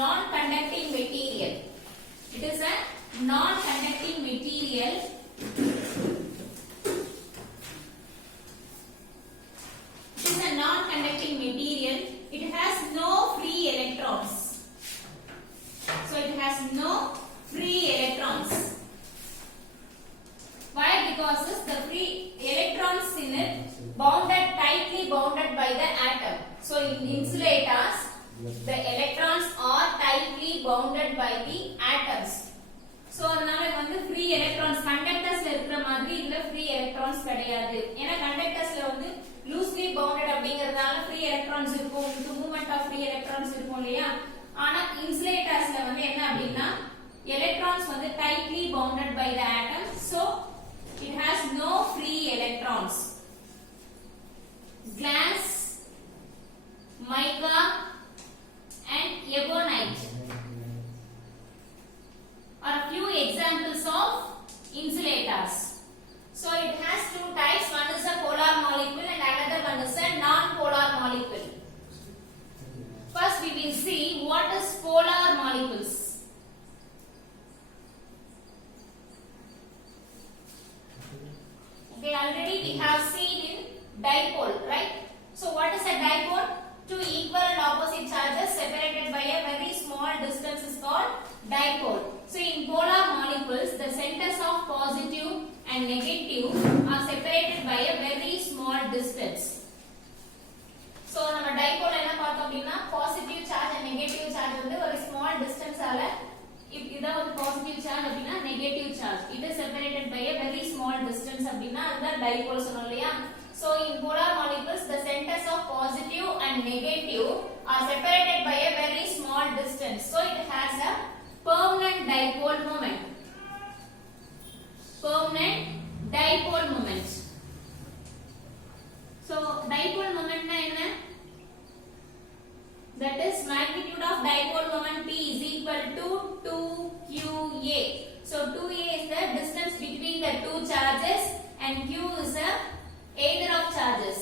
non-conducting material. It is a non-conducting material. It is a non-conducting material. It has no free electrons. So it has no free electrons. Why? Because the free electrons in it tightly bounded by the atom. So in insulators, the electrons are tightly bounded by the atoms. So அதனால வந்து free electrons conductorsல இருக்கிற மாதிரி இதுல free electrons கிடையாது. ஏனா conductorsல வந்து loosely bounded அப்படிங்கறதால free electrons இருக்கும், movement of free electrons இருக்கும் இல்லையா? ஆனா insulatorsல வந்து என்ன அப்படினா electrons வந்து tightly bounded by the atoms. So it has no free electrons. Glass, mica and ebonite are a few examples of insulators. So it has two types. One is a polar molecule and another one is a non-polar molecule. First we will see what is polar molecules. Okay, already we have seen in dipole, right? So what is a dipole? Two equal and opposite charges separated by a very small distance is called dipole. So in polar molecules, the centers of positive and negative are separated by a very small distance. So நம்ம dipole என்ன பார்த்தோம் அப்படினா positive charge and negative charge வந்து ஒரு small distance ஆல இதான் ஒரு positive charge அப்படினா negative charge it is separated by a very small distance அப்படினா அதுதான் dipole சொன்னோம் இல்லையா? So in polar molecules, the centers of positive and negative are separated by a very small distance. So it has a permanent dipole moment. Permanent dipole moment. So dipole moment na enna? That is magnitude of dipole moment P is equal to 2qa. So 2a is the distance between the two charges and q is a either of charges.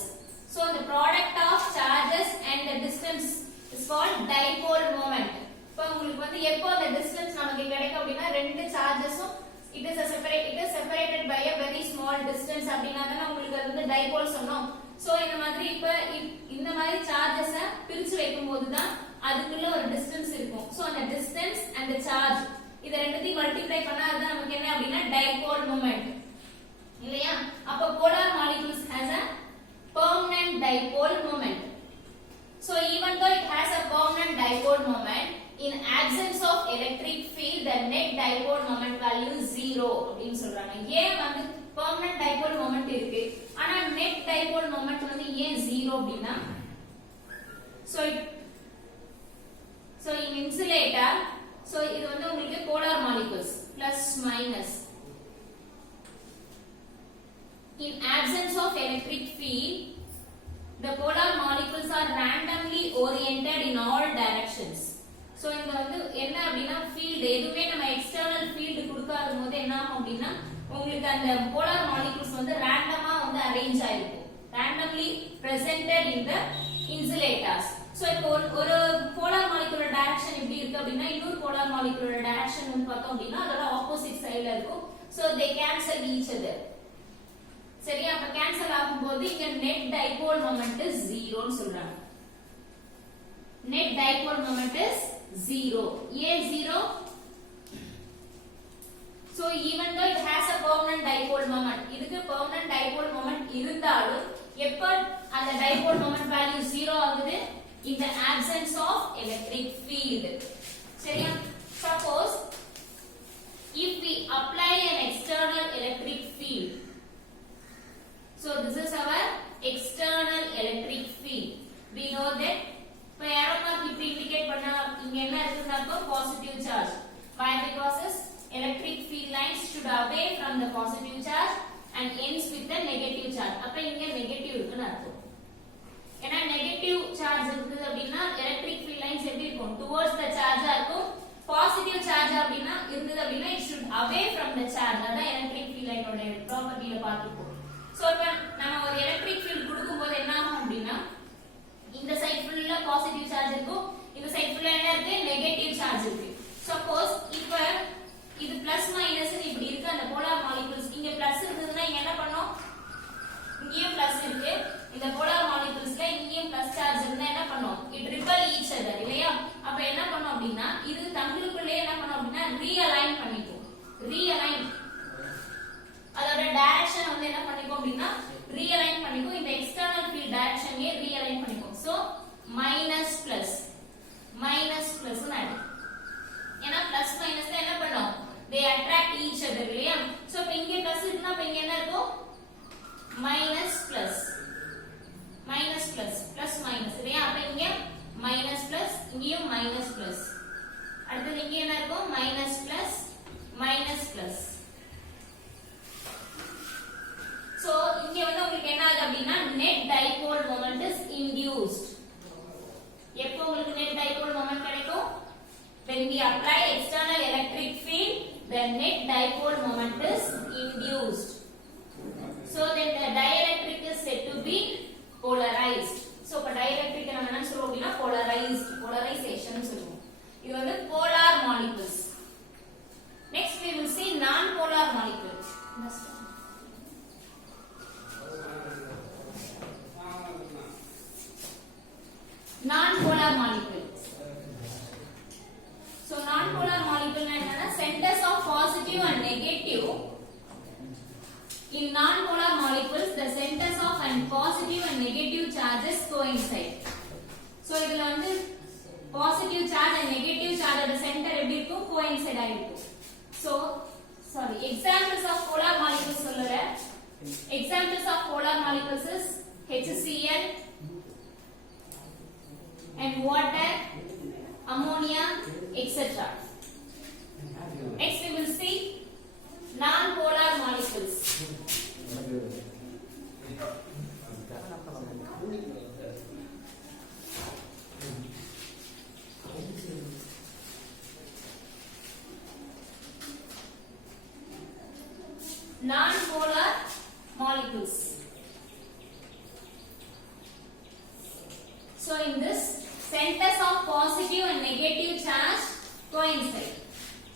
So the product of charges and the distance is called dipole moment. இப்போ உங்களுக்கு வந்து எப்போ the distance நமக்கு கிடைக்கும் அப்படினா ரெண்டு சார்ஜஸும் it is separated by a very small distance அப்படினா தான் உங்களுக்கு வந்து dipole சொன்னோம். So இந்த மாதிரி இப்போ இந்த மாதிரி சார்ஜஸ பிரிச்சு வைக்கும்போது தான் அதுக்குள்ள ஒரு distance இருக்கும். So அந்த distance and the charge இத ரெண்டுத்தையும் மல்டிப்ளை பண்ணா அதுதான் நமக்கு என்ன அப்படினா dipole moment. இல்லையா? அப்ப polar molecules has a permanent dipole moment. So even though it has a permanent dipole moment, in absence of electric field the net dipole moment value is 0 அப்படினு சொல்றாங்க. ஏன் வந்து permanent dipole moment இருக்கு ஆனா net dipole moment வந்து ஏன் 0 அப்படினா so in insulator so இது வந்து உங்களுக்கு polar molecules plus minus. In absence of electric field, the polar molecules are randomly oriented in all directions. So இந்த வந்து என்ன அப்படினா field எதுமே நம்ம external field கொடுக்காதபோது என்ன ஆகும் அப்படினா உங்களுக்கு அந்த polar molecules வந்து randomly வந்து arrange ஆயிருக்கும். Randomly presented in the insulators. So இப்போ ஒரு polar molecule direction எப்படி இருக்கு அப்படினா இன்னொரு polar molecule direction வந்து பார்த்தோம் அப்படினா அதோட opposite sideல இருக்கும். So they cancel each other. சரியா? அப்ப கேன்சல் ஆகும்போது இங்க net dipole moment is 0 ன்னு சொல்றாங்க. Net dipole moment is 0. ஏன் 0? So even though it has a permanent dipole moment, இதுக்கு permanent dipole moment இருந்தாலும் எப்ப அந்த dipole moment value 0 ஆகுது? In the absence of electric field. சரியா? Suppose if we apply an external electric field. So this is our external electric field. We know that இப்போ arrow mark இப்படி indicate பண்ணா இங்க என்ன இருக்குன்னா positive charge. Why? Because electric field lines should away from the positive charge and ends with the negative charge. அப்ப இங்க negative இருக்குன்னு அர்த்தம். ஏன்னா negative charge இருக்குது அப்படினா electric field lines எப்படி இருக்கும்? Towards the charge இருக்கும். Positive charge அப்படினா இருந்தது அப்படினா it should away from the charge. அதான் electric field line ஓட ப்ராப்பர்ட்டில பார்த்துப்போம். So இப்ப நம்ம ஒரு எலக்ட்ரிக் ஃபீல்ட் கொடுக்கும்போது என்ன ஆகும் அப்படினா இந்த சைடு ஃபுல்லா பாசிட்டிவ் சார்ஜ் இருக்கும் இந்த சைடு ஃபுல்லா என்ன இருக்கு நெகட்டிவ் minus plus. அடுத்து இங்க என்ன இருக்கும் minus plus minus plus. So இங்க வந்து உங்களுக்கு என்ன ஆகுது அப்படினா net dipole moment is induced. எப்போ உங்களுக்கு net dipole moment கிடைக்கும்? When we apply external electric field, the net dipole moment is induced. So then the dielectric is said to be polarized. So இப்ப dielectric நம்ம என்ன சொல்றோம் அப்படினா polarized, polarization சொல்றோம். இது வந்து polar molecules. Next we will see non-polar molecules. Non-polar molecules. So non-polar molecule என்னன்னா centers of positive and negative. In non-polar molecules, the centers of and positive and negative charges coincide. So இதுல வந்து positive charge and negative charge ஓட center எப்படி இருக்கும் coincide ஆயிருக்கும். So sorry, examples of polar molecules சொல்றேன். Examples of polar molecules is HCl and water, ammonia, etc. Next we will see non-polar molecules. Non-polar molecules. So in this, centers of positive and negative charge coincide.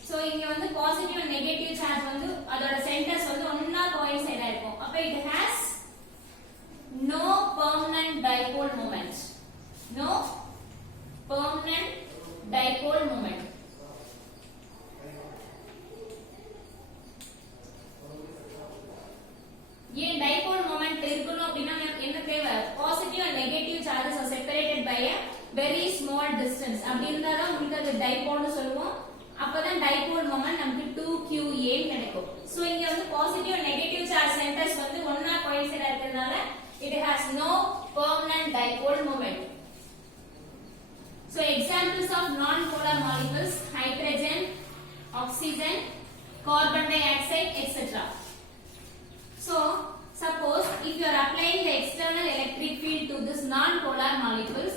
So இங்க வந்து positive and negative charge வந்து அதோட centers வந்து ஒண்ணா coincide ஆயிருக்கும். அப்ப it has no permanent dipole moment. No permanent dipole moment. ஏன் dipole moment இருக்கணும் அப்படினா என்ன தேவை? Positive and negative charges are separated by a very small distance. அப்படி இருந்தா தான் உங்களுக்கு அது dipole னு சொல்லுவோம். அப்பதான் dipole moment நமக்கு 2qa கிடைக்கும். So இங்க வந்து positive and negative charge centers வந்து ஒண்ணா coincide இருக்கிறதுனால it has no permanent dipole moment. So examples of non-polar molecules: hydrogen, oxygen, carbon dioxide, etc. So suppose if you are applying the external electric field to this non-polar molecules,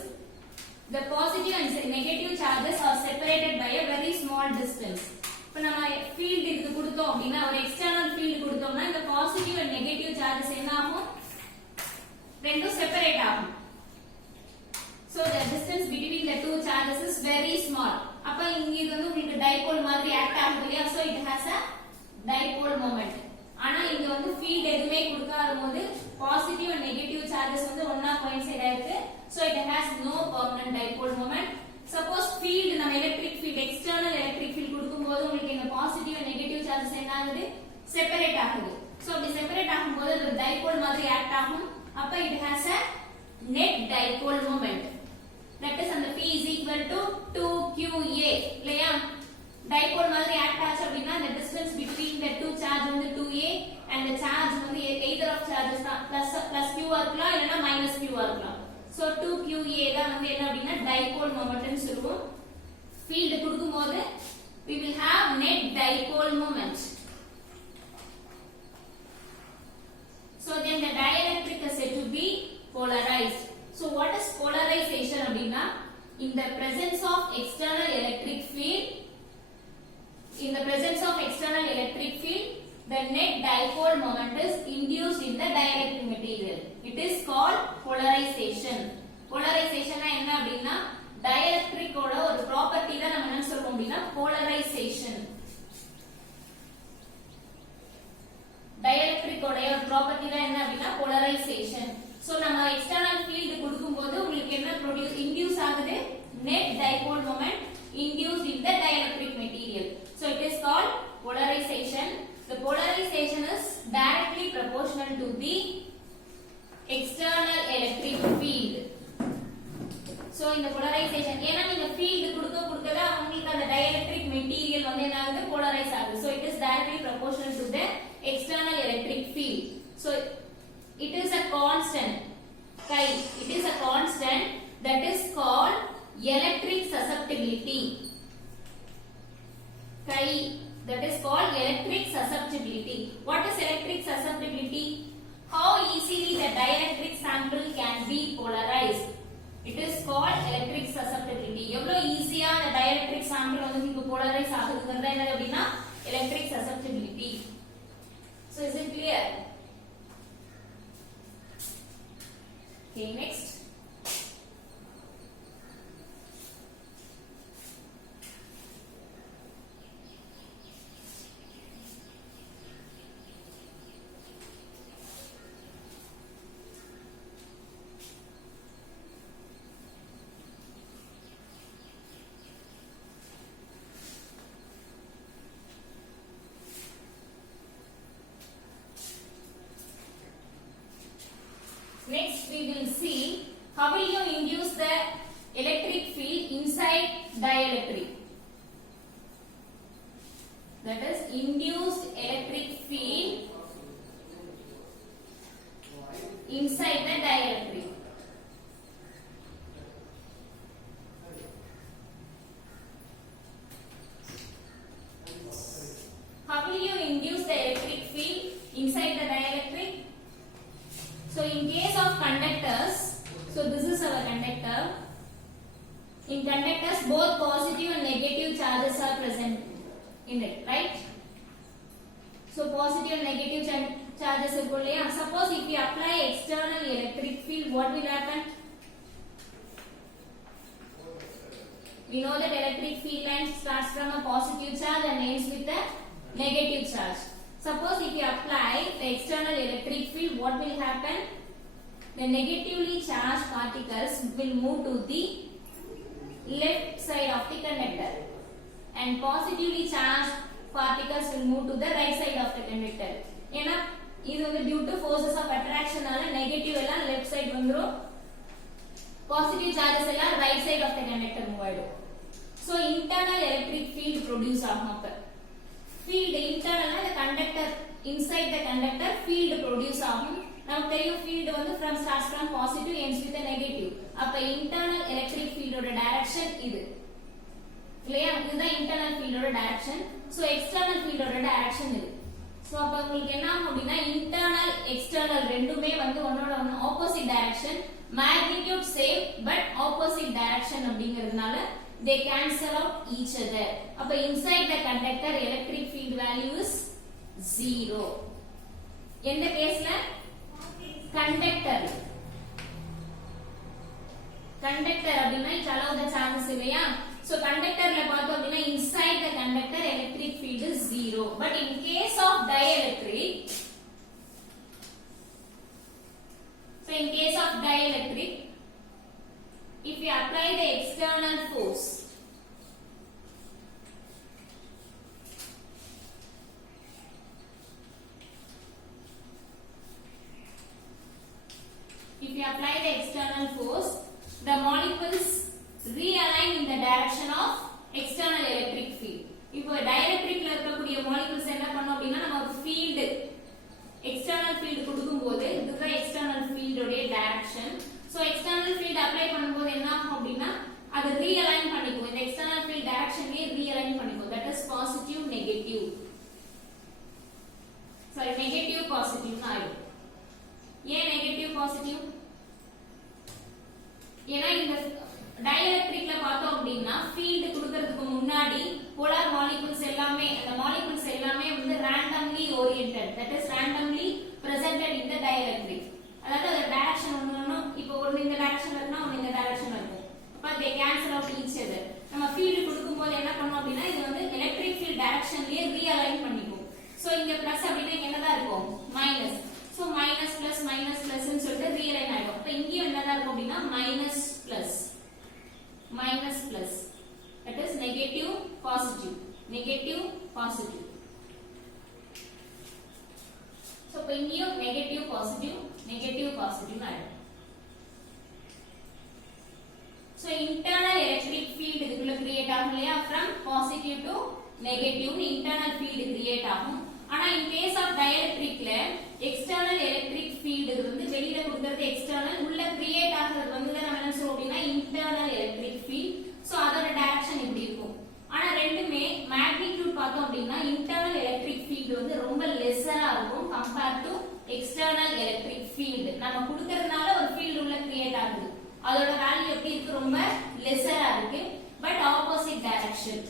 the positive and negative charges are separated by a very small distance. இப்ப நம்ம field இதுக்கு கொடுத்தோம் அப்படினா ஒரு external field கொடுத்தோம்னா இந்த positive and negative charges என்ன ஆகும்? ரெண்டும் separate ஆகும். So the distance between the two charges is very small. அப்ப இங்க இது வந்து உங்களுக்கு dipole மாதிரி ஆக்ட் ஆகுது இல்லையா? So it has a dipole moment. ஆனா இங்க வந்து field எதுமே கொடுக்காதபோது positive and negative charges வந்து ஒண்ணா coincide ஆயிருக்கு. So it has no permanent dipole moment. Suppose field நம்ம electric field external electric field கொடுக்கும்போது உங்களுக்கு இந்த positive and negative charges என்ன ஆகுது? செப்பரேட் ஆகுது. So அப்படி செப்பரேட் ஆகும்போது அது dipole மாதிரி ஆக்ட் ஆகும். அப்ப it has a net dipole moment. That is அந்த P is equal to 2qa இல்லையா? dipole மாதிரி ஆக்ட் ஆச்சு அப்படினா the distance between the two charge வந்து 2a and the charge வந்து either of charges தான் plus q இருக்கலாம் இல்லனா minus q இருக்கலாம். So 2qa தான் வந்து என்ன அப்படினா dipole moment னு சொல்லுவோம். field கொடுக்கும்போது we will have net dipole moment. So then the dielectric is said to be polarized. So what is polarization அப்படினா in the presence of external electric field, in the presence of external electric field, the net dipole moment is induced in the dielectric material. It is called polarization. Polarization என்ன அப்படினா dielectric ஓட ஒரு ப்ராப்பர்ட்டி தான் நம்ம என்ன சொல்றோம் அப்படினா polarization. dielectric ஓட ஒரு ப்ராப்பர்ட்டி தான் என்ன அப்படினா polarization. So நம்ம external field கொடுக்கும்போது உங்களுக்கு என்ன induce ஆகுது? net dipole moment induced in the dielectric material. So it is called polarization. The polarization is directly proportional to the external electric field. So in the polarization ஏனா நீங்க field கொடுக்க தான் உங்களுக்கு அந்த dielectric material வந்து என்ன ஆகுது? polarize ஆகுது. So it is directly proportional to the external electric field. So it is a constant chi. It is a constant that is called electric susceptibility. Chi, that is called electric susceptibility. What is electric susceptibility? How easily the dielectric sample can be polarized. It is called electric susceptibility. எவ்வளவு ஈஸியா அந்த dielectric sample வந்து உங்களுக்கு polarize ஆகுதுங்கிறது என்னது அப்படினா electric susceptibility. So is it clear? Okay, next. Next we will see how will you induce the electric field inside dielectric. That is induced electric field inside the dielectric. How will you induce the electric field inside the dielectric? So in case of conductors, so this is our conductor. In conductors, both positive and negative charges are present in it, right? So positive and negative charges are present. Suppose if we apply external electric field, what will happen? We know that electric field line starts from a positive charge and ends with a negative charge. Suppose if you apply the external electric field, what will happen? The negatively charged particles will move to the left side of the conductor and positively charged particles will move to the right side of the conductor. ஏனா இது வந்து due to forces of attraction நால negative எல்லாம் left side வந்துரும், positive charges எல்லாம் right side of the conductor move ஆயிடும். So internal electric field produce ஆகும். அப்ப field internal the conductor inside the conductor field produce ஆகும். நமக்கு தெரியும் field வந்து from starts from positive ends with a negative. அப்ப internal electric field ஓட direction இது. இல்லையா? இதுதான் internal field ஓட direction. So external field ஓட direction இது. So அப்ப உங்களுக்கு என்ன ஆகும் அப்படினா internal external ரெண்டுமே வந்து ஒண்ணோட ஒண்ணு opposite direction, magnitude same but opposite direction அப்படிங்கிறதுனால they cancel out each other. அப்ப inside the conductor electric field value is 0. எந்த கேஸ்ல? conductor அப்படினா it allow the charges இல்லையா? So conductorல பார்த்தோம் அப்படினா inside the conductor electric field is 0. But in case of dielectric, so in case of dielectric, if we apply the external force, if we apply the external force, the molecules realign in the direction of external electric field. இப்போ dielectricல இருக்கக்கூடிய molecules என்ன பண்ணும் அப்படினா நம்ம ஒரு field external field கொடுக்கும்போது இதுதான் external field உடைய direction. So external field apply பண்ணும்போது என்ன ஆகும் அப்படினா அது realign பண்ணிக்கும். இந்த external field direction ஏ realign பண்ணிக்கும். That is positive negative. Sorry, negative positive னு ஆயிடும். ஏன் negative positive? ஏன்னா இந்த dielectricல பார்த்தோம் அப்படினா field கொடுக்கிறதுக்கு முன்னாடி polar molecules எல்லாமே அந்த molecules எல்லாமே வந்து randomly oriented, that is randomly presented in the dielectric. அதாவது அந்த direction ஒண்ணு இப்போ ஒன்னு இந்த directionல இருக்குனா ஒன்னு இந்த directionல இருக்கும். அப்ப they cancel out each other. நம்ம field கொடுக்கும்போது என்ன பண்ணோம் அப்படினா இது வந்து electric field directionலயே realign பண்ணிக்கும். சோ இங்க பிளஸ் அப்படினா இங்க என்னதான் இருக்கும்? மைனஸ். சோ மைனஸ் பிளஸ் ன்னு சொல்லிட்டு realign ஆயிடும். அப்ப இங்கேயும் என்னதான் இருக்கும் அப்படினா minus plus. That is negative positive. So இப்ப இங்கேயும் negative positive ஆயிடும். So internal electric field இதுக்குள்ள create ஆகும் இல்லையா? From positive to negative internal field create ஆகும். ஆனா in case of dielectricல எக்ஸ்டர்னல் எலக்ட்ரிக் ஃபீல்ட் இது வந்து வெளியில கொடுக்கிறது எக்ஸ்டர்னல், உள்ள கிரியேட் ஆகிறது வந்து நம்ம என்ன சொல்றோம் அப்படின்னா இன்டர்னல் எலக்ட்ரிக் ஃபீல்ட். சோ அதோட டைரக்ஷன் இப்படி இருக்கும். ஆனா ரெண்டுமே மேக்னிட்யூட் பார்த்தோம் அப்படின்னா இன்டர்னல் எலக்ட்ரிக் ஃபீல்ட் வந்து ரொம்ப லெஸ்ஸரா இருக்கும் compare to external electric field. நம்ம கொடுக்கறதுனால ஒரு ஃபீல்ட் உள்ள கிரியேட் ஆகுது, அதோட வேல்யூ எப்படி இருக்கு, ரொம்ப லெஸ்ஸரா இருக்கு, பட் ஆப்போசிட் டைரக்ஷன்.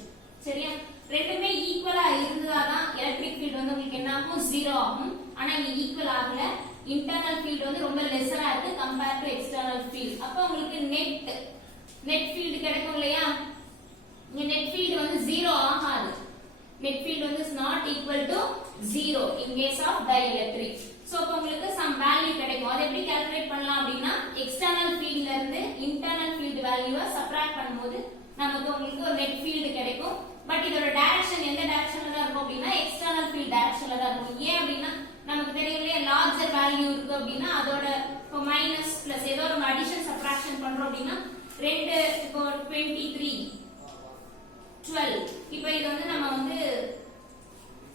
சரியா? ரெண்டுமே ஈக்குவலா இருந்தாதான் எலக்ட்ரிக் ஃபீல்ட் வந்து உங்களுக்கு என்ன ஆகும், ஜீரோ ஆகும். ஆனா இங்க ஈக்குவல் ஆகல, இன்டர்னல் ஃபீல்ட் வந்து ரொம்ப லெஸ்ஸரா இருக்கு கம்பேர் டு எக்ஸ்டர்னல் ஃபீல்ட். அப்ப உங்களுக்கு நெட் ஃபீல்ட் கிடைக்கும் இல்லையா? இங்க நெட் ஃபீல்ட் வந்து ஜீரோ ஆகாது. நெட் ஃபீல்ட் வந்து is not equal to zero in case of dielectric. So அப்ப உங்களுக்கு சம் வேல்யூ கிடைக்கும். அதை எப்படி கால்குலேட் பண்ணலாம் அப்படின்னா எக்ஸ்டர்னல் ஃபீல்ட்ல இருந்து இன்டர்னல் ஃபீல்ட் வேல்யூவை சப்ட்ராக்ட் பண்ணும்போது நமக்கு உங்களுக்கு ஒரு நெட் ஃபீல்ட் கிடைக்கும். பட் இதோட டைரக்ஷன் எந்த டைரக்ஷன்ல தான் இருக்கும் அப்படின்னா எக்ஸ்டர்னல் ஃபீல்ட் டைரக்ஷன்ல தான் இருக்கும். ஏன் அப்படின்னா நமக்கு தெரியும் இல்லையா, லார்ஜர் வேல்யூ இருக்கு அப்படின்னா அதோட இப்போ மைனஸ் பிளஸ் ஏதோ ஒரு அடிஷன் சப்ட்ராக்ஷன் பண்றோம் அப்படின்னா ரெண்டு இப்போ 23 12 இப்போ இது வந்து நம்ம வந்து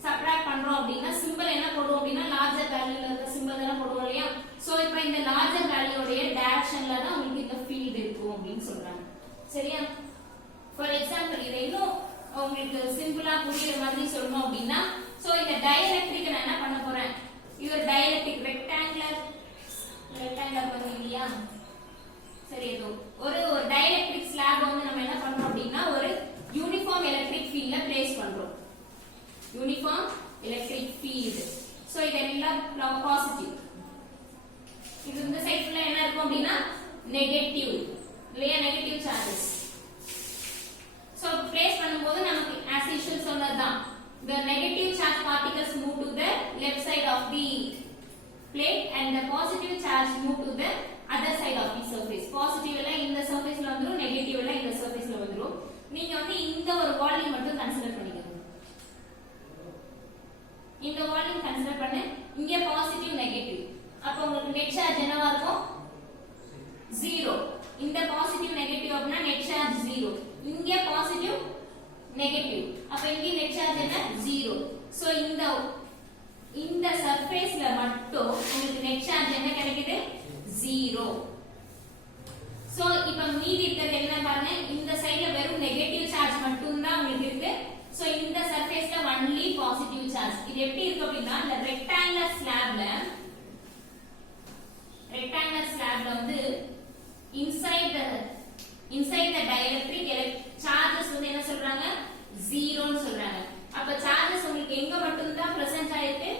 சப்ட்ராக்ட் பண்றோம் அப்படின்னா சிம்பிள் என்ன போடுவோம் அப்படின்னா லார்ஜர் வேல்யூல இருக்க சிம்பிள் தான போடுவோம் இல்லையா? சோ இப்போ இந்த லார்ஜர் வேல்யூடைய டைரக்ஷன்ல தான் உங்களுக்கு இந்த ஃபீல்ட் இருக்கும் அப்படின்னு சொல்றாங்க. சரியா? ஃபார் எக்ஸாம்பிள் இதை இன்னும் உங்களுக்கு சிம்பிளா புரியுற மாதிரி சொல்லணும் அப்படின்னா சோ இந்த டைஎலக்ட்ரிக் நான் என்ன பண்ண போறேன், யுவர் டைஎலக்ட்ரிக் ரெக்டாங்குலர் பண்ணுவீங்க இல்லையா? சரி, ஏதோ ஒரு டைஎலக்ட்ரிக் ஸ்லாப் வந்து நம்ம என்ன பண்றோம் அப்படின்னா ஒரு யூனிஃபார்ம் எலக்ட்ரிக் ஃபீல்ட்ல பிளேஸ் பண்றோம். Uniform electric field. சோ இதெல்லாம் பாசிட்டிவ். இது இந்த சைடு ஃபுல்லா என்ன இருக்கும் அப்படின்னா நெகட்டிவ் இல்லையா, நெகட்டிவ் சார்ஜஸ். சோ பிளேஸ் பண்ணும்போது நமக்கு as usual சொன்னதுதான், the negative charge particles move to the left side of the plate and the positive charge move to the other side of the surface. Positive எல்லாம் இந்த சர்ஃபேஸ்ல வந்துரும், நெகட்டிவ் எல்லாம் இந்த சர்ஃபேஸ்ல வந்துரும். நீங்க வந்து இந்த ஒரு வால்யூம் மட்டும் கன்சிடர் பண்ணிக்கோங்க. இந்த வால்யூம் கன்சிடர் பண்ணு, இங்க பாசிட்டிவ் நெகட்டிவ். அப்ப உங்களுக்கு நெட் சார்ஜ் என்னவா இருக்கும், 0. இந்த பாசிட்டிவ் நெகட்டிவ் அப்படினா நெட் சார்ஜ் 0. இங்க பாசிட்டிவ் நெகட்டிவ், அப்ப இங்க நெட் சார்ஜ் என்ன, 0. சோ இந்த சர்ஃபேஸ்ல மட்டும் உங்களுக்கு நெட் சார்ஜ் என்ன கிடைக்குது, 0. சோ இப்போ மீதி இருக்கிறது என்ன பாருங்க, இந்த சைடுல வெறும் நெகட்டிவ் சார்ஜ் மட்டும் தான் உங்களுக்கு இருக்கு. சோ இந்த சர்ஃபேஸ்ல only பாசிட்டிவ் சார்ஜ். இது எப்படி இருக்கு அப்படினா இந்த ரெக்டாங்குலர் ஸ்லாப்ல வந்து inside the dielectric charges வந்து என்ன சொல்றாங்க, 0 ன்னு சொல்றாங்க. அப்ப சார்ஜஸ் உங்களுக்கு எங்க மட்டும் தான் பிரசன்ட் ஆயிருக்கு,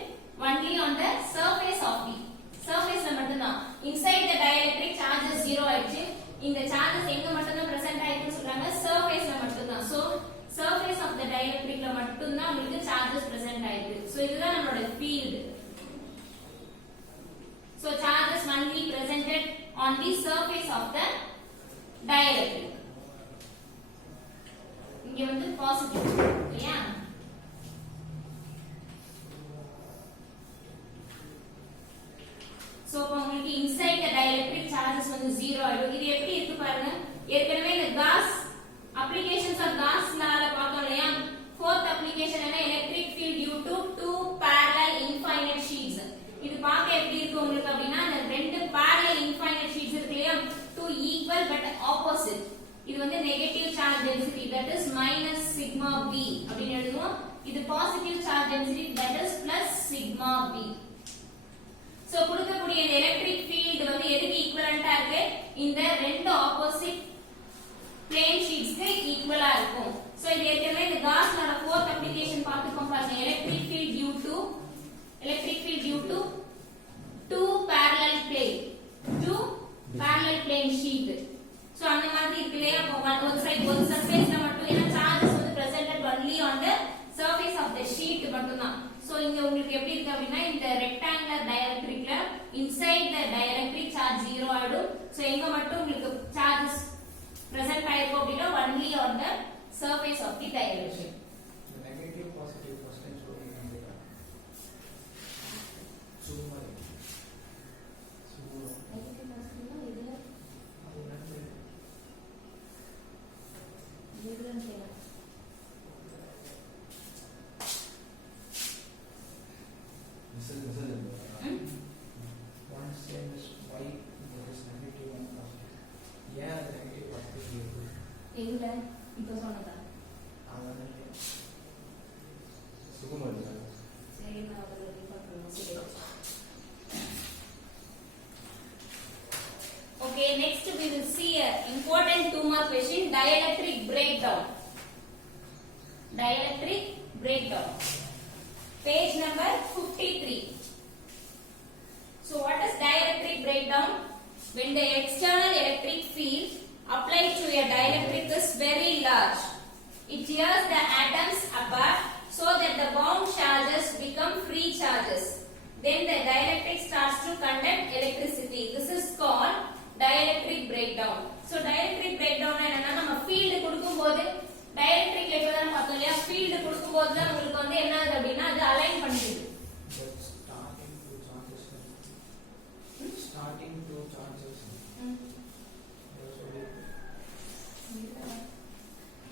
only on the surface of the surfaceல மட்டும் தான். inside the dielectric charges 0 ஆயிடுச்சு. இந்த சார்ஜஸ் எங்க மட்டும் தான் பிரசன்ட் ஆயிருக்குன்னு சொல்றாங்க, surfaceல மட்டும் தான். சோ surface of the dielectricல மட்டும் தான் உங்களுக்கு சார்ஜஸ் பிரசன்ட் ஆயிருக்கு. சோ இதுதான் நம்மளோட field. So charges only presented on the surface of the dielectric. இங்க வந்து பாசிட்டிவ் இல்லையா? சோ உங்களுக்கு inside the dielectric charges வந்து 0 ஆயிடும். இது எப்படி இருக்கு பாருங்க, ஏற்கனவே இந்த காஸ் applications of Gauss lawல பார்த்தோம் இல்லையா? fourth application என்ன, electric field due to two parallel infinite sheets. இது பார்க்க எப்படி இருக்கு உங்களுக்கு அப்படினா இந்த ரெண்டு parallel infinite sheets இருக்கு இல்லையா, two equal but opposite. இது வந்து negative charge density, that is minus sigma b அப்படினு எழுதுவோம். இது positive charge density, that is plus sigma b. So கொடுக்கக்கூடிய இந்த எலக்ட்ரிக் ஃபீல்ட் வந்து எதுக்கு ஈக்குவலன்ட்டா இருக்கு, இந்த ரெண்டு ஆப்போசிட் plane sheets க்கு ஈக்குவலா இருக்கும். சோ இது ஏற்கனவே இந்த காஸ் லோட fourth application பார்த்துக்கோம் பாருங்க, electric field due to two parallel plane sheet. So அந்த மாதிரி இருக்கு இல்லையா, ஒரு சைடு ஒரு சர்ஃபேஸ்ல மட்டும் ஏன்னா சார்ஜஸ் வந்து presented only on the surface of the sheet மட்டும் தான். சோ இங்க உங்களுக்கு எப்படி இருக்கு அப்படினா இந்த ரெக்டாங்குலர் டயலக்ட்ரிக்ல inside the dielectric charge 0 ஆயிடும். சோ எங்க மட்டும் உங்களுக்கு சார்ஜஸ் present ஆயிருக்கும் அப்படினா only on the surface of the dielectric. The negative positive first time சொல்றீங்க அப்படினா சும்மா நெகட்டிவ் பாசிட்டிவ்னா இதுல இதுலன்னு கேளு. மிஸ்ஸல் Dielectric breakdown. Page number 53. So what is dielectric breakdown? When the external electric field applied to a dielectric is very large, it tears the atoms apart so that the bound charges become free charges. Then the dielectric starts to conduct electricity. This is called dielectric breakdown. So dielectric breakdown என்னன்னா நம்ம field கொடுக்கும்போது dielectric இப்பதான் பார்த்தோம் இல்லையா, field கொடுக்கும்போது தான் உங்களுக்கு வந்து என்ன ஆகுது அப்படின்னா அது அலைன் பண்ணிடுது. Starting to charges.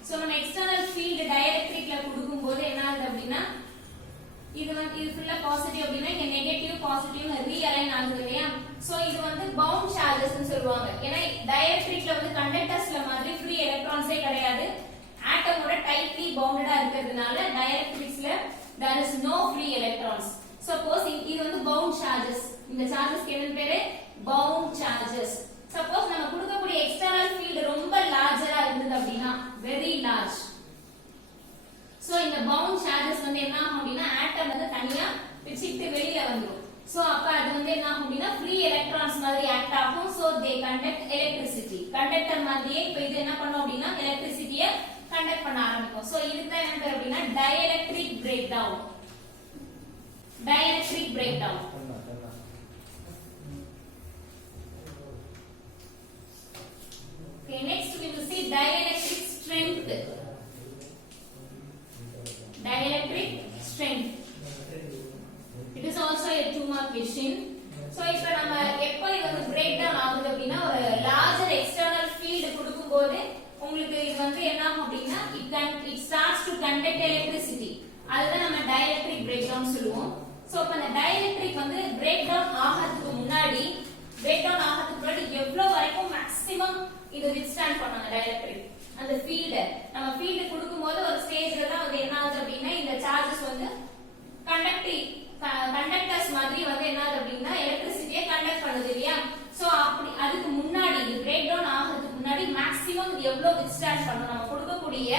So நம்ம external field dielectricல கொடுக்கும்போது என்ன ஆகுது அப்படின்னா இது வந்து இது ஃபுல்லா பாசிட்டிவ் அப்படினா இங்க நெகட்டிவ் பாசிட்டிவ் ரீஅலைன் ஆகுது இல்லையா. சோ இது வந்து பவுண்ட் சார்ஜஸ் னு சொல்வாங்க. ஏனா டயலெக்ட்ரிக்ல வந்து கண்டக்டர்ஸ்ல மாதிரி ஃப்ரீ எலக்ட்ரான்ஸே கிடையாது. ஆட்டமோட டைட்லி பவுண்டடா இருக்கிறதுனால டயலெக்ட்ரிக்ஸ்ல there is no free electrons. Suppose இது வந்து பவுண்ட் சார்ஜஸ். இந்த சார்ஜஸ்க்கு என்ன பேரு? Bound charges. சப்போஸ் நம்ம கொடுக்கக்கூடிய எக்ஸ்டர்னல் ஃபீல்ட் ரொம்ப லார்ஜரா இருந்தது அப்படினா very large. சோ இந்த பவுண்ட் சார்ஜஸ் வந்து என்ன ஆகும் அப்படினா ஆட்டம் வந்து தனியா பிரிச்சிட்டு வெளியில வந்துரும். சோ அப்ப அது வந்து என்ன ஆகும் அப்படினா ஃப்ரீ எலக்ட்ரான்ஸ் மாதிரி ஆக்ட் ஆகும். So they conduct electricity. Conductor மாதிரியே இப்ப இது என்ன பண்ணும் அப்படினா எலக்ட்ரிசிட்டியை கண்டக்ட் பண்ண ஆரம்பிக்கும். சோ இதுக்கு தான் என்ன பேர் அப்படினா dielectric breakdown. Dielectric breakdown. Okay, next we will see dielectric strength. Dielectric strength. It is also a 2-mark question. So இப்ப நம்ம எப்போ இது வந்து பிரேக் டவுன் ஆகுது அப்படினா ஒரு லார்ஜர் எக்ஸ்டர்னல் ஃபீல்ட் கொடுக்கும்போது உங்களுக்கு இது வந்து என்ன ஆகும் அப்படினா it starts to conduct electricity. அதுதான் நம்ம dielectric breakdown சொல்லுவோம். சோ அப்ப அந்த dielectric வந்து பிரேக் டவுன் ஆகிறதுக்கு முன்னாடி எவ்வளவு வரைக்கும் மேக்ஸिमम இது வித்ஸ்டாண்ட் பண்ணுங்க dielectric அந்த ஃபீல்ட் நம்ம ஃபீல்ட் கொடுக்கும்போது ஒரு ஸ்டேஜ்ல தான் வந்து என்ன ஆகுது அப்படினா இந்த சார்ஜஸ் வந்து கண்டக்டர்ஸ் மாதிரி வந்து என்ன ஆகுது அப்படினா எலக்ட்ரிசிட்டியை கண்டக்ட் பண்ணுது இல்லையா. சோ அப்படி அதுக்கு முன்னாடி இது பிரேக் டவுன் ஆகிறதுக்கு முன்னாடி மேக்ஸिमम இது எவ்வளவு வித்ஸ்டாண்ட் பண்ணும் நம்ம கொடுக்கக்கூடிய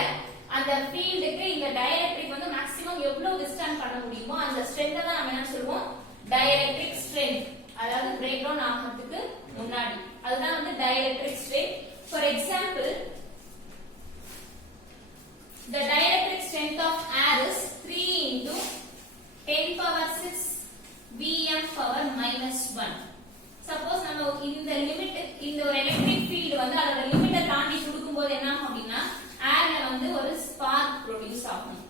அந்த ஃபீல்டுக்கு இந்த dielectric வந்து மேக்ஸिमम எவ்வளவு வித்ஸ்டாண்ட் பண்ண முடியுமோ அந்த ஸ்ட்ரெngth தான் நம்ம என்ன சொல்வோம் dielectric strength. அதாவது பிரேக் டவுன் ஆகிறதுக்கு முன்னாடி அதுதான் வந்து dielectric strength. For example, the dielectric strength of air is 3 into 10 power 6 Vm power minus 1. Suppose நம்ம இந்த லிமிட் இந்த ஒரு எலக்ட்ரிக் ஃபீல்ட் வந்து அதோட லிமிட்டை தாண்டி கொடுக்கும்போது என்ன ஆகும் அப்படினா ஏர்ல வந்து ஒரு ஸ்பார்க் ப்ரொடியூஸ் ஆகும்.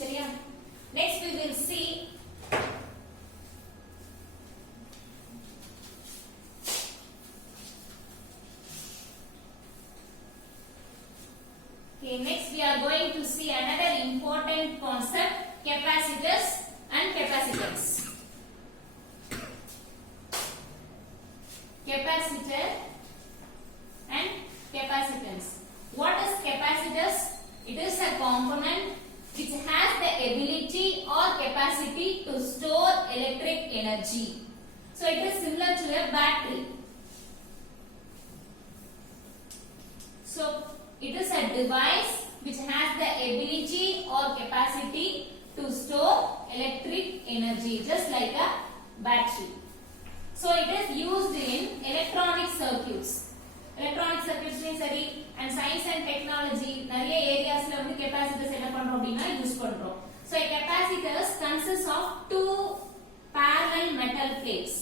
சரியா? Next we will see Okay, next we are going to see another important concept, capacitors and capacitance. Capacitor and capacitance. What is capacitors? It is a component which has the ability or capacity to store electric energy. So it is similar to a battery. So it is a device which has the ability or capacity to store electric energy just like a battery. So it is used in electronic circuits. Electronic circuits means sari and science and technology நிறைய ஏரியாஸ்ல வந்து capacitors என்ன பண்றோம் அப்படினா யூஸ் பண்றோம். So a capacitors consists of two parallel metal plates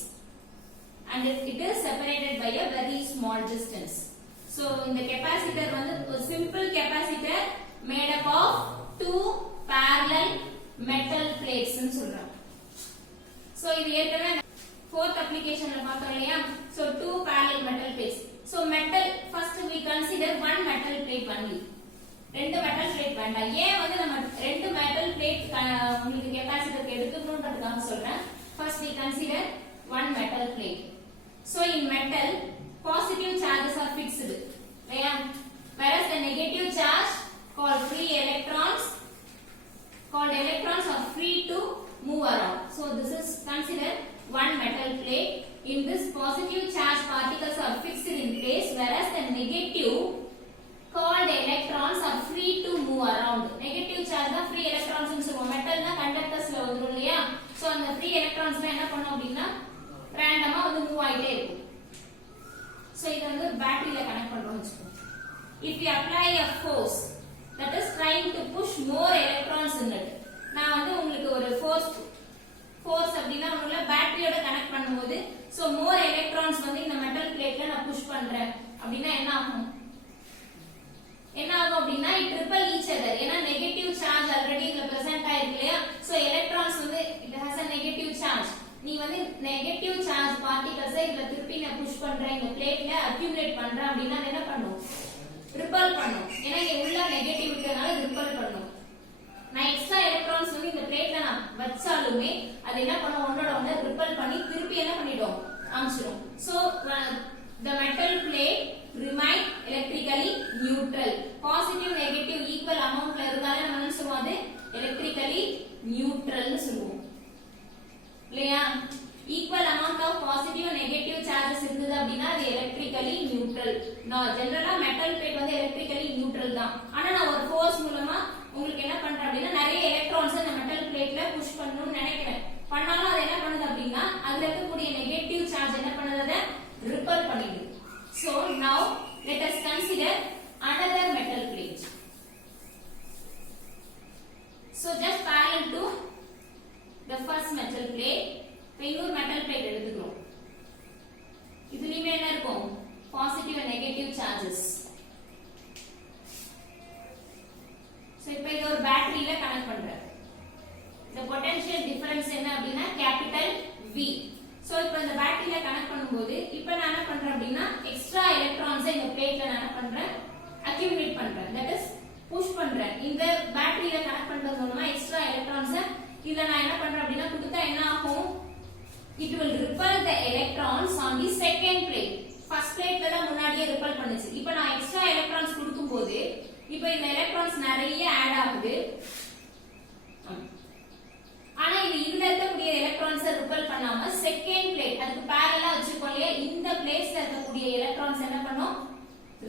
and it is separated by a very small distance. So இந்த capacitor வந்து ஒரு simple capacitor made up of two parallel metal plates னு சொல்றோம். So இது ஏற்கனவே fourth applicationல பார்த்தோம் இல்லையா. So two parallel metal plates. So metal first we consider one metal plate only. ரெண்டு metal plate வேண்டாம். ஏன் வந்து நம்ம ரெண்டு metal plate உங்களுக்கு capacitor எடுத்துக்கணும்ன்றதுக்காக சொல்றேன். First we consider one metal plate. So in metal positive charges are fixed. Whereas the negative charge called free electrons are free to move around. So this is considered one metal plate. In this positive charge particles are fixed in place, whereas the negative called electrons are free to move around. Negative charge தான் free electrons சொல்லுவோம். மெட்டல்னா கண்டக்டர்ஸ்ல வந்துரும் இல்லையா? சோ அந்த free electrons என்ன பண்ணும் அப்படின்னா ரேண்டமா வந்து மூவ் ஆயிட்டே இருக்கும். சோ இது வந்து பேட்டரியில கனெக்ட் பண்றோம்னு வெச்சுக்கோங்க. If you apply a force that is trying to push more electrons in it, நான் வந்து உங்களுக்கு ஒரு ஃபோர்ஸ் அப்படினா உங்கள பேட்டரியோட கனெக்ட் பண்ணும்போது சோ more electrons வந்து இந்த மெட்டல் பிளேட்ல நான் புஷ் பண்றேன் அப்படினா என்ன ஆகும் அப்படினா it repel each other. ஏனா நெகட்டிவ் சார்ஜ் ஆல்ரெடி இதுல பிரசன்ட் ஆயிருக்கு இல்லையா? சோ எலக்ட்ரான்ஸ் வந்து it has a negative charge. நீ வந்து நெகட்டிவ் சார்ஜ் பார்ட்டிகல்ஸ் இதுல திருப்பி நான் புஷ் பண்றேன், இந்த பிளேட்ல அக்யூமுலேட் பண்றேன் அப்படினா என்ன பண்ணும்? ரிப்பல் பண்ணும். ஏனா இங்க உள்ள நெகட்டிவ் இருக்கனால ரிப்பல் பண்ணும். நான் எக்ஸ்ட்ரா எலக்ட்ரான்ஸ் வந்து இந்த பிளேட்ல நான் வச்சாலுமே அது என்ன பண்ணும்? ஒன்னோட ஒண்ணு ரிப்பல் பண்ணி திருப்பி என்ன பண்ணிடும்? அம்ச்சிடும். So the metal plate remain electrically neutral. Positive negative equal amount ல இருந்தாலே நம்ம என்ன சொல்லுவோம்? அது electrically neutral னு சொல்லுவோம். இல்லையா? equal amount of positive and negative charges இருக்குது அப்படினா அது electrically neutral. நான் ஜெனரலா மெட்டல் பிளேட் வந்து electrically neutral தான். ஆனா நான் ஒரு ஃபோர்ஸ் மூலமா உங்களுக்கு என்ன பண்றேன் அப்படினா நிறைய எலக்ட்ரான்ஸ் அந்த மெட்டல் பிளேட்ல புஷ் பண்ணனும்னு நினைக்கிறேன். பண்ணாலும் அது என்ன பண்ணுது அப்படினா அதுல இருக்கக்கூடிய நெகட்டிவ் சார்ஜ் என்ன பண்ணுது? அதை repel பண்ணிடுது. So now let us consider another metal plate. So just parallel to the first metal plate, இன்னொரு metal plate எடுத்துக்கிறோம். இதுலயுமே என்ன இருக்கும்? Positive and negative charges. So இப்போ இது ஒரு பேட்டரியில கனெக்ட் பண்றேன். The potential difference என்ன அப்படினா capital V. சோ இப்போ இந்த பேட்டரியில கனெக்ட் பண்ணும்போது இப்போ நான் என்ன பண்றேன் அப்படினா எக்ஸ்ட்ரா எலக்ட்ரான்ஸ் இந்த பிளேட்ல நான் என்ன பண்றேன்? அக்யூமுலேட் பண்றேன். தட் இஸ் புஷ் பண்றேன். இந்த பேட்டரியில கனெக்ட் பண்றது மூலமா எக்ஸ்ட்ரா எலக்ட்ரான்ஸ் இத நான் என்ன பண்றேன் அப்படினா கொடுத்தா என்ன ஆகும்? It will repel the electrons on the second plate. First plateல தான் முன்னாடியே ரிப்பல் பண்ணுச்சு. இப்போ நான் எக்ஸ்ட்ரா எலக்ட்ரான்ஸ் கொடுக்கும்போது இப்போ இந்த எலக்ட்ரான்ஸ் நிறைய ஆட் ஆகுது. ஆனா இது இதுல இருக்கக்கூடிய எலக்ட்ரான்ஸ் ரிப்பல் பண்ணாம செகண்ட் பிளேட் அதுக்கு parallel வச்சிருக்கோம் இல்லையா? இந்த பிளேஸ்ல இருக்கக்கூடிய எலக்ட்ரான்ஸ் என்ன பண்ணும்?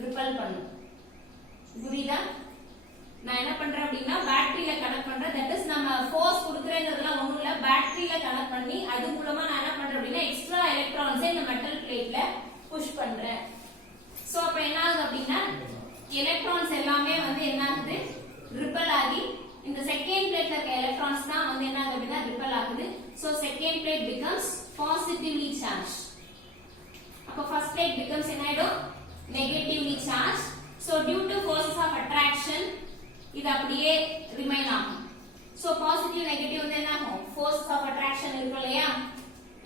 ரிப்பல் பண்ணும். புரியுதா? நான் என்ன பண்றேன் அப்படினா பேட்டரியில கனெக்ட் பண்றேன். தட் இஸ் நம்ம ஃபோர்ஸ் கொடுக்கறேன்றதெல்லாம் ஒண்ணும் இல்ல. பேட்டரியில கனெக்ட் பண்ணி அது மூலமா நான் என்ன பண்றேன் அப்படினா எக்ஸ்ட்ரா எலக்ட்ரான்ஸ் இந்த மெட்டல் பிளேட்ல புஷ் பண்றேன். சோ அப்ப என்ன ஆகுது அப்படினா எலக்ட்ரான்ஸ் எல்லாமே வந்து என்ன ஆகுது? ரிப்பல் ஆகி இந்த செகண்ட் பிளேட்ல இருக்க எலக்ட்ரான்ஸ் தான் வந்து என்ன ஆகுது அப்படினா ரிப்பல் ஆகுது. So second plate becomes positively charged. அப்ப ஃபர்ஸ்ட் பிளேட் becomes என்ன ஆயிடும்? negatively charged. So due to forces of attraction இது அப்படியே ரிமைன் ஆகும். சோ பாசிட்டிவ் நெகட்டிவ் வந்து என்ன ஆகும்? forces of attraction இருக்கும் இல்லையா?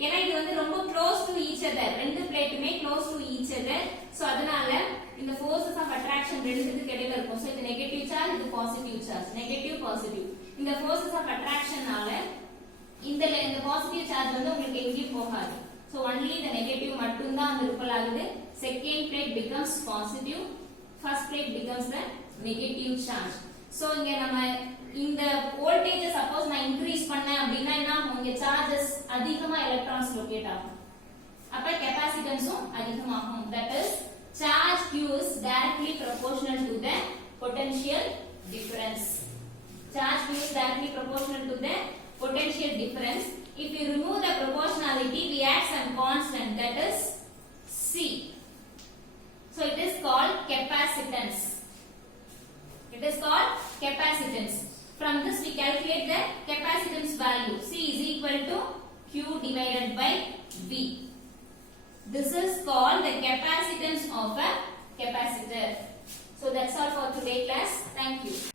ஏனா இது வந்து ரொம்ப க்ளோஸ் டு ஈச் அதர். ரெண்டு பிளேட்டுமே close to each other. So அதனால இந்த forces of attraction ரெண்டுத்துக்கு இடையில இருக்கும். சோ இது நெகட்டிவ் சார்ஜ், இது பாசிட்டிவ் சார்ஜ். Negative positive. இந்த forces of attractionனால இந்த பாசிட்டிவ் சார்ஜ் வந்து உங்களுக்கு எங்கேயும் போகாது. சோ only the negative மட்டும் தான் அந்த ரிப்பல் ஆகுது. Second plate becomes positive. First plate becomes the negative charge. So இங்க நம்ம இந்த வோல்டேஜ் சப்போஸ் நான் இன்கிரீஸ் பண்ணேன் அப்படினா என்ன ஆகும்? இங்க சார்ஜஸ் அதிகமா எலக்ட்ரான்ஸ் லொகேட் ஆகும். அப்ப கெபாசிட்டன்ஸும் அதிகமாகும். That is charge Q is directly proportional to the potential difference. Charge Q is directly proportional to the potential difference. If you remove the proportionality, we add some constant, that is C. So it is called capacitance. It is called capacitance. From this we calculate the capacitance value. C is equal to Q divided by V. This is called the capacitance of a capacitor. So that's all for today class. Thank you.